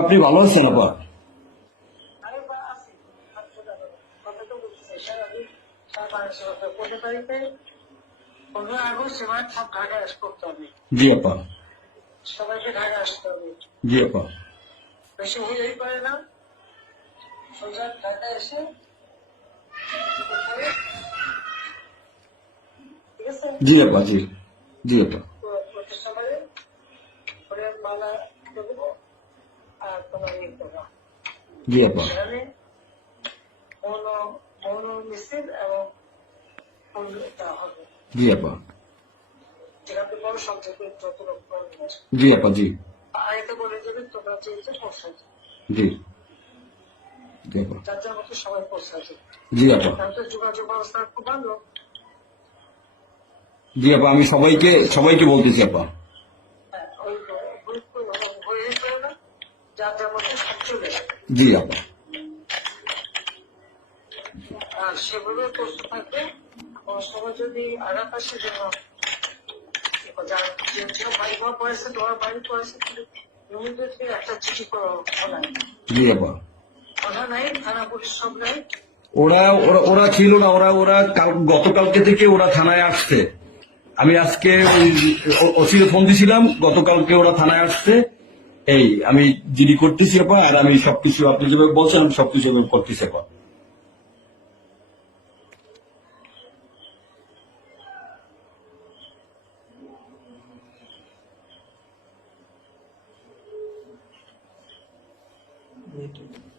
আপনি ভালো আছেন আপা? জি আপা। সবাইকে ঢাকা আসতে হবে। জি আপা। বেশি হইলেই পারে না, সোজা ঢাকা এসে ঠিক আছে জি আপা। জি জি আপা। প্রতিষ্ঠানে মালা দেবো আর তোমার ইয়ে করবা জি আপা। সেখানে মৌন মৌন মিছিল এবং ফুল দেওয়া হবে। জি আপা। যেখানে বড় সংখ্যকে যত লোক নিয়ে আসবে। জি আপা। জি আগে বলে দেবে তোমরা চেয়েছে পৌঁছাচ্ছে। জি জি আপা। যার যার মতো সবাই পৌঁছাচ্ছে। জি আপা। তাহলে তো যোগাযোগ ব্যবস্থা খুব ভালো। জি আপা, আমি সবাইকে সবাইকে বলতেছি আপা। হ্যাঁ, ওই গ্রুপ হয়ে করে না, যার যার মতো সব চলে যাবে। জি আপা। আর সেগুলো প্রস্তুত থাকবে। কোনো সময় যদি আঘাত আসে যেন বাড়ি ঘর পড়েছে, তোমার বাড়ি পড়েছে, ইমিডিয়েটলি একটা চিঠি করা নাই। জি আপা। কথা নাই, থানা পুলিশ সব নাই। ওরা ওরা ওরা ছিল না, ওরা ওরা গতকালকে থেকে ওরা থানায় আসছে। আমি আজকে ওই ওসিকে ফোন দিছিলাম, গতকালকে ওরা থানায় আসছে। এই আমি জিডি করতেছি আপা, আর আমি সবকিছু আপনি যেভাবে বলছেন আমি সবকিছু করতেছি আপা। Later.